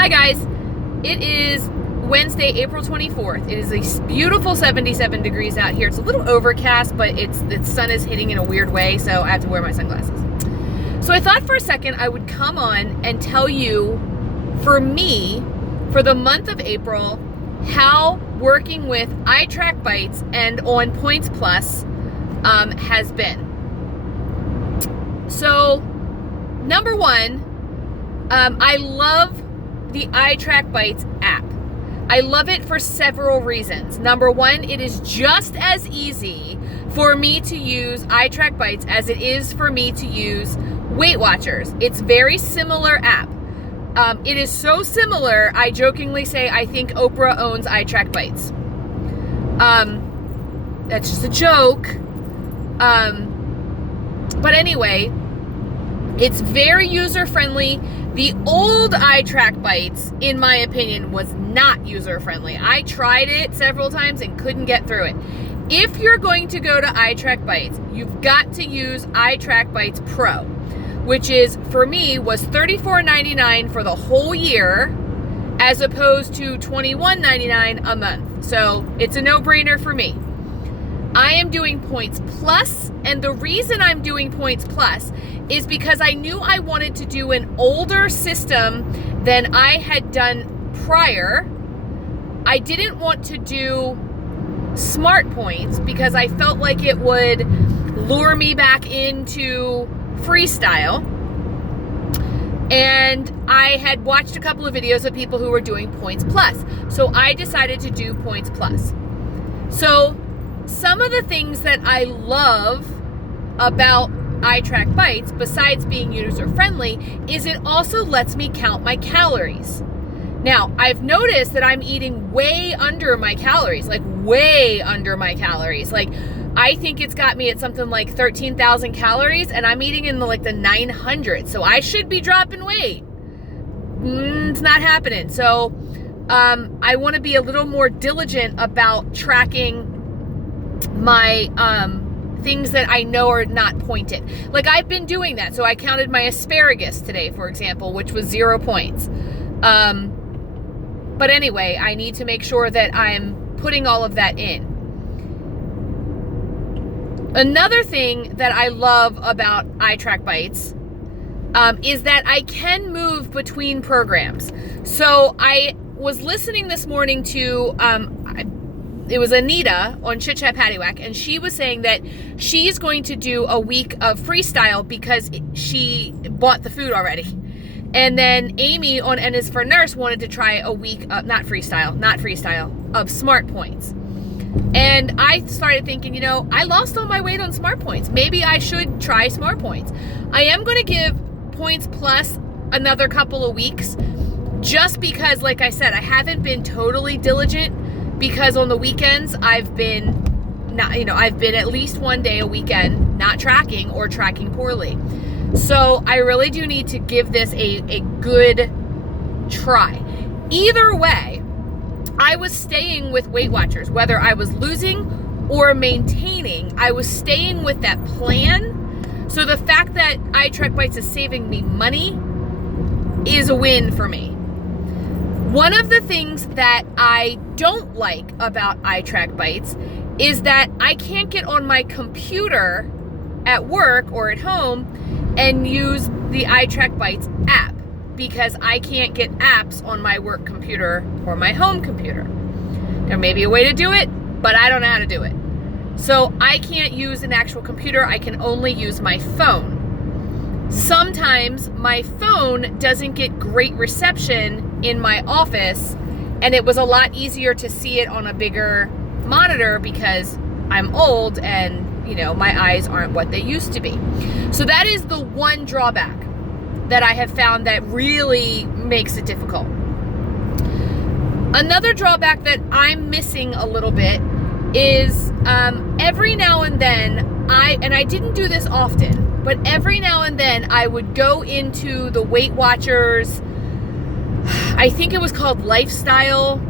Hi guys, it is Wednesday, April 24th. It is a beautiful 77 degrees out here. It's a little overcast, but the sun is hitting in a weird way, so I have to wear my sunglasses. So I thought for a second I would come on and tell you, for me, for the month of April, how working with iTrack Bites and on Points Plus has been. So, number one, I love the iTrack Bites app. I love it for several reasons. Number one, it is just as easy for me to use iTrack Bites as it is for me to use Weight Watchers. It's very similar app. It is so similar, I jokingly say I think Oprah owns iTrack Bites. That's just a joke. But anyway, it's very user-friendly. The old iTrack Bites, in my opinion, was not user-friendly. I tried it several times and couldn't get through it. If you're going to go to iTrack Bites, you've got to use iTrack Bites Pro, which is, for me, was $34.99 for the whole year, as opposed to $21.99 a month. So it's a no-brainer for me. I am doing Points Plus, and the reason I'm doing Points Plus is because I knew I wanted to do an older system than I had done prior. I didn't want to do Smart Points because I felt like it would lure me back into freestyle. And I had watched a couple of videos of people who were doing Points Plus. So I decided to do Points Plus. So some of the things that I love about iTrack Bites, besides being user-friendly, is it also lets me count my calories. Now, I've noticed that I'm eating way under my calories, like way under my calories. Like, I think it's got me at something like 13,000 calories, and I'm eating in the 900. So I should be dropping weight. It's not happening. So I want to be a little more diligent about tracking my things that I know are not pointed. Like, I've been doing that. So I counted my asparagus today, for example, which was 0 points. But anyway, I need to make sure that I'm putting all of that in. Another thing that I love about iTrack Bites is that I can move between programs. So I was listening this morning to it was Anita on Chit Chat Paddywhack, and she was saying that she's going to do a week of freestyle because she bought the food already. And then Amy on N is for Nurse wanted to try a week of, not freestyle, of Smart Points. And I started thinking, I lost all my weight on Smart Points. Maybe I should try Smart Points. I am going to give Points Plus another couple of weeks, just because, like I said, I haven't been totally diligent. Because on the weekends, I've been at least one day a weekend not tracking or tracking poorly. So I really do need to give this a good try. Either way, I was staying with Weight Watchers. Whether I was losing or maintaining, I was staying with that plan. So the fact that iTrack Bites is saving me money is a win for me. One of the things that I don't like about iTrack Bites is that I can't get on my computer at work or at home and use the iTrack Bites app because I can't get apps on my work computer or my home computer. There may be a way to do it, but I don't know how to do it. So I can't use an actual computer. I can only use my phone. Sometimes my phone doesn't get great reception in my office, and it was a lot easier to see it on a bigger monitor because I'm old and, my eyes aren't what they used to be. So that is the one drawback that I have found that really makes it difficult. Another drawback that I'm missing a little bit is every now and then, I didn't do this often, but every now and then I would go into the Weight Watchers, I think it was called Lifestyle,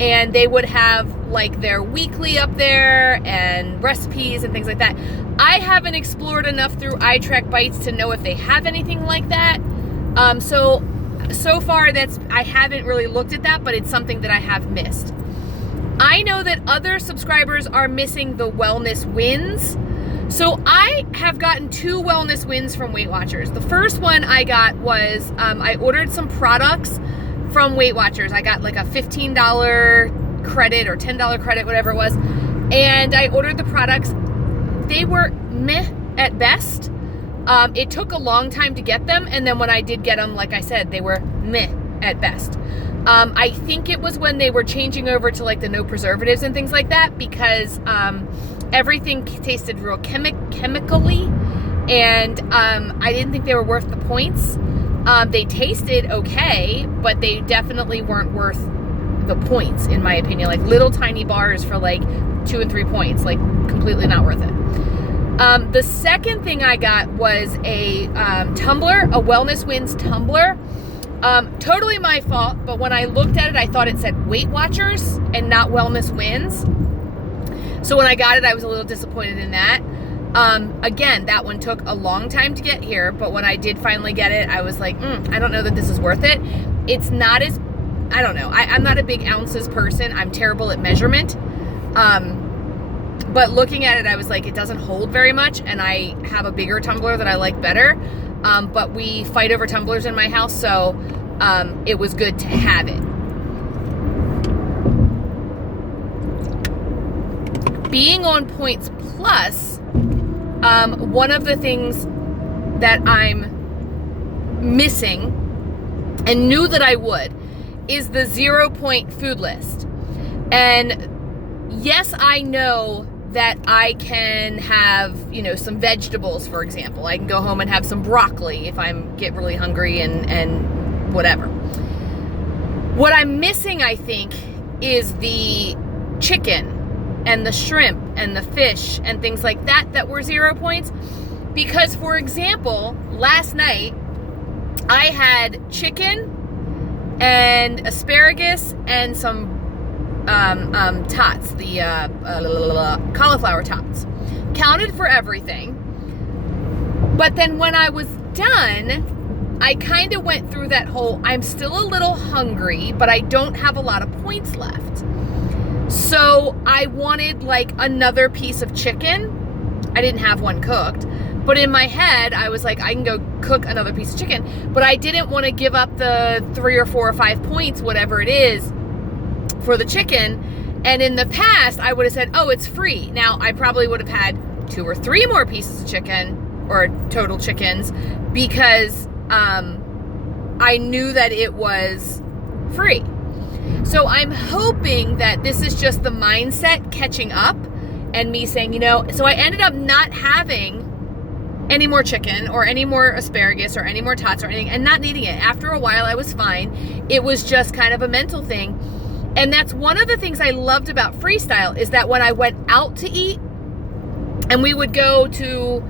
and they would have their weekly up there and recipes and things like that. I haven't explored enough through iTrack Bites to know if they have anything like that. So so far I haven't really looked at that, but it's something that I have missed. I know that other subscribers are missing the wellness wins. So I have gotten 2 wellness wins from Weight Watchers. The first one I got was, I ordered some products from Weight Watchers. I got like a $15 credit or $10 credit, whatever it was. And I ordered the products. They were meh at best. It took a long time to get them. And then when I did get them, like I said, they were meh at best. I think it was when they were changing over to like the no preservatives and things like that, because everything tasted real chemically, and I didn't think they were worth the points. They tasted okay, but they definitely weren't worth the points, in my opinion. Like little tiny bars for like 2 and 3 points, like completely not worth it. The second thing I got was a tumbler, a Wellness Wins tumbler. Totally my fault, but when I looked at it, I thought it said Weight Watchers and not Wellness Wins. So when I got it, I was a little disappointed in that. Again, that one took a long time to get here, but when I did finally get it, I was like, I don't know that this is worth it. It's not as, I don't know. I'm not a big ounces person. I'm terrible at measurement. But looking at it, I was like, it doesn't hold very much, and I have a bigger tumbler that I like better. But we fight over tumblers in my house, so it was good to have it. Being on Points Plus, one of the things that I'm missing and knew that I would is the 0-point food list. And yes, I know that I can have, some vegetables, for example. I can go home and have some broccoli if I get really hungry and whatever. What I'm missing, I think, is the chicken and the shrimp and the fish and things like that were 0 points. Because, for example, last night I had chicken and asparagus and some tots, the cauliflower tots. Counted for everything. But then when I was done, I kind of went through that whole, I'm still a little hungry, but I don't have a lot of points left. So I wanted like another piece of chicken. I didn't have one cooked, but in my head, I was like, I can go cook another piece of chicken, but I didn't want to give up the 3 or 4 or 5 points, whatever it is, for the chicken. And in the past, I would have said, oh, it's free. Now, I probably would have had 2 or 3 more pieces of chicken, or total chickens, because I knew that it was free. So I'm hoping that this is just the mindset catching up and me saying, so I ended up not having any more chicken or any more asparagus or any more tots or anything, and not needing it. After a while, I was fine. It was just kind of a mental thing. And that's one of the things I loved about Freestyle, is that when I went out to eat and we would go to,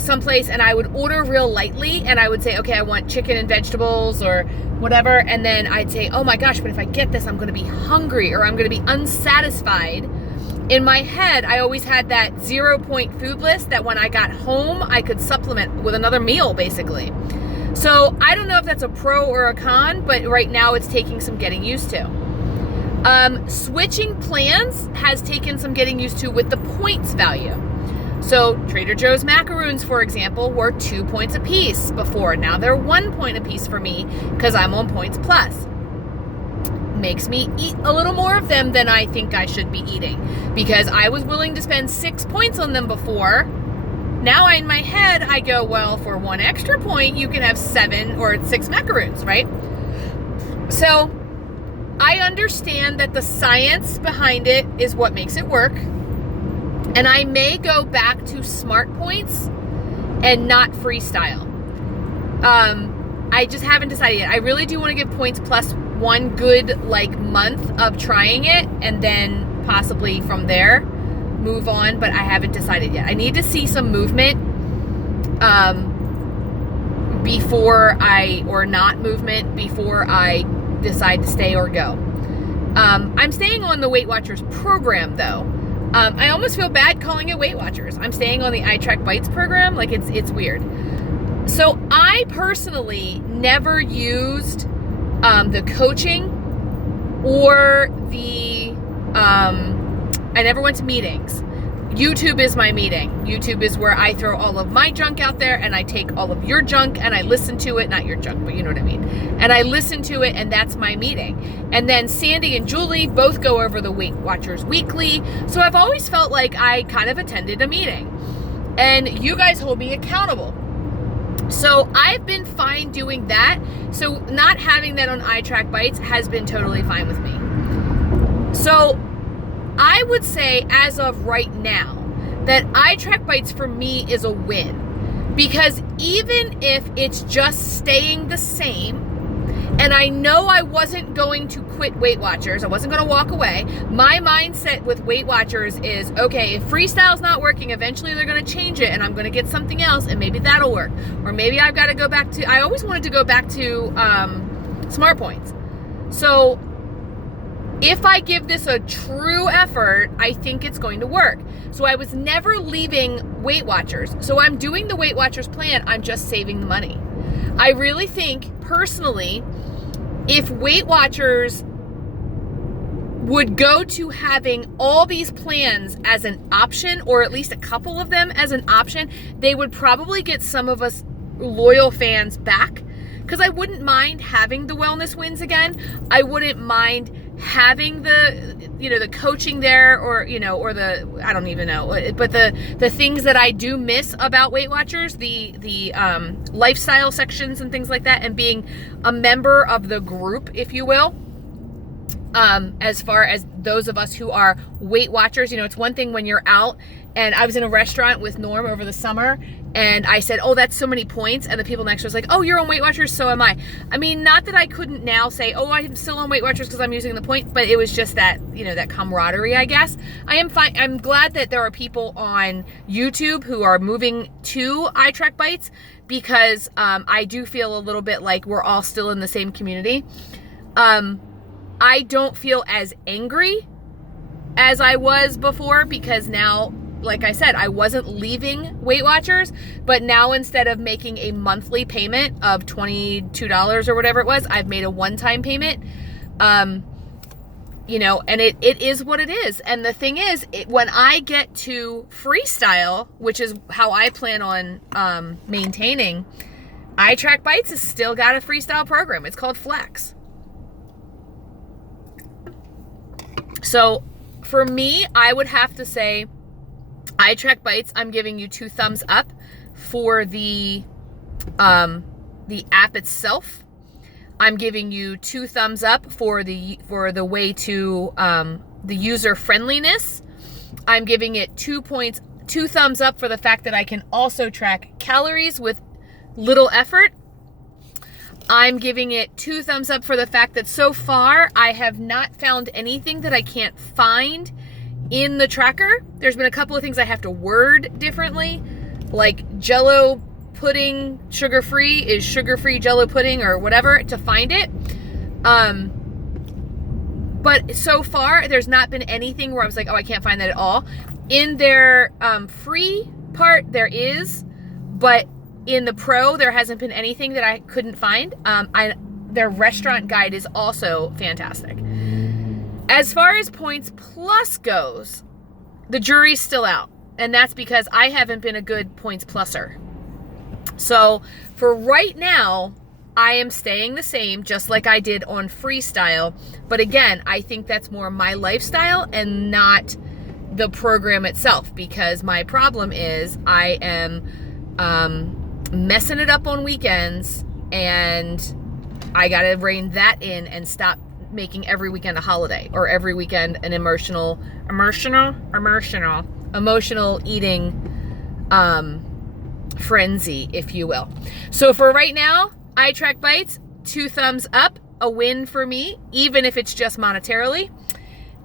someplace, and I would order real lightly, and I would say, okay, I want chicken and vegetables or whatever. And then I'd say, oh my gosh, but if I get this, I'm going to be hungry or I'm going to be unsatisfied. In my head, I always had that 0-point food list that when I got home, I could supplement with another meal, basically. So I don't know if that's a pro or a con, but right now it's taking some getting used to. Switching plans has taken some getting used to with the points value. So Trader Joe's macaroons, for example, were 2 points a piece before. Now they're 1 point a piece for me because I'm on Points Plus. Makes me eat a little more of them than I think I should be eating, because I was willing to spend 6 points on them before. Now in my head, I go, well, for 1 extra point, you can have 7 or 6 macaroons, right? So I understand that the science behind it is what makes it work. And I may go back to Smart Points and not Freestyle. I just haven't decided yet. I really do want to give Points Plus one good month of trying it, and then possibly from there move on, but I haven't decided yet. I need to see some movement before I decide to stay or go. I'm staying on the Weight Watchers program though. I almost feel bad calling it Weight Watchers. I'm staying on the iTrack Bites program. It's weird. So I personally never used the coaching or I never went to meetings. YouTube is my meeting. YouTube is where I throw all of my junk out there and I take all of your junk and I listen to it. Not your junk, but you know what I mean. And I listen to it and that's my meeting. And then Sandy and Julie both go over the Weight Watchers weekly. So I've always felt like I kind of attended a meeting. And you guys hold me accountable. So I've been fine doing that. So not having that on iTrack Bites has been totally fine with me. So I would say as of right now that iTrack Bites for me is a win, because even if it's just staying the same, and I know I wasn't going to quit Weight Watchers, I wasn't going to walk away. My mindset with Weight Watchers is, okay, if freestyle's not working, eventually they're going to change it and I'm going to get something else and maybe that'll work. Or maybe I've got to go back to, I always wanted to go back to Smart Points. So if I give this a true effort, I think it's going to work. So I was never leaving Weight Watchers. So I'm doing the Weight Watchers plan. I'm just saving the money. I really think, personally, if Weight Watchers would go to having all these plans as an option, or at least a couple of them as an option, they would probably get some of us loyal fans back. Because I wouldn't mind having the wellness wins again. I wouldn't mind having the coaching there, or I don't even know, but the things that I do miss about Weight Watchers, the lifestyle sections and things like that, and being a member of the group, if you will. As far as those of us who are Weight Watchers, it's one thing when you're out, and I was in a restaurant with Norm over the summer, and I said, oh, that's so many points, and the people next to us like, oh, you're on Weight Watchers, so am I. I mean, not that I couldn't now say, oh, I'm still on Weight Watchers because I'm using the point, but it was just that, that camaraderie, I guess. I am fine. I'm glad that there are people on YouTube who are moving to iTrack Bites, because I do feel a little bit like we're all still in the same community. I don't feel as angry as I was before, because now, like I said, I wasn't leaving Weight Watchers, but now instead of making a monthly payment of $22 or whatever it was, I've made a one-time payment. And it is what it is. And the thing is, when I get to freestyle, which is how I plan on maintaining, iTrack Bites has still got a freestyle program. It's called Flex. So for me, I would have to say iTrack Bites, I'm giving you 2 thumbs up for the app itself. I'm giving you 2 thumbs up for the way to the user friendliness. I'm giving it 2 thumbs up for the fact that I can also track calories with little effort. I'm giving it 2 thumbs up for the fact that so far I have not found anything that I can't find in the tracker. There's been a couple of things I have to word differently, like Jello pudding sugar-free is sugar-free Jello pudding or whatever, to find it. But so far there's not been anything where I was like, oh, I can't find that at all. In their free part there is, but in the pro, there hasn't been anything that I couldn't find. Their restaurant guide is also fantastic. As far as Points Plus goes, the jury's still out. And that's because I haven't been a good Points Pluser. So for right now, I am staying the same, just like I did on Freestyle. But again, I think that's more my lifestyle and not the program itself. Because my problem is I am messing it up on weekends, and I gotta rein that in and stop making every weekend a holiday, or every weekend an emotional eating frenzy, if you will. So for right now, iTrack Bites, 2 thumbs up, a win for me, even if it's just monetarily.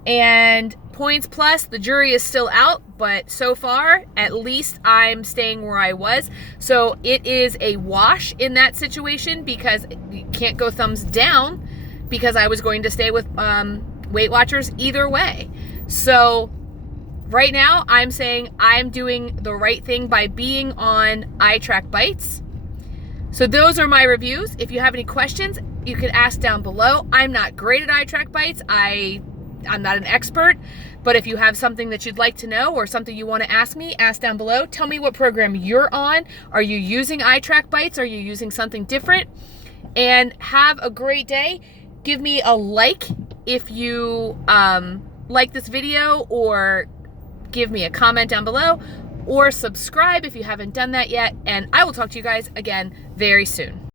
And Points Plus, the jury is still out, but so far, at least I'm staying where I was. So it is a wash in that situation, because you can't go thumbs down, because I was going to stay with Weight Watchers either way. So right now, I'm saying I'm doing the right thing by being on iTrack Bites. So those are my reviews. If you have any questions, you can ask down below. I'm not great at eye track bites. I'm not an expert, but if you have something that you'd like to know or something you want to ask me, ask down below. Tell me what program you're on. Are you using eye track bites? Are you using something different? And have a great day. Give me a like if you like this video, or give me a comment down below, or subscribe if you haven't done that yet. And I will talk to you guys again very soon.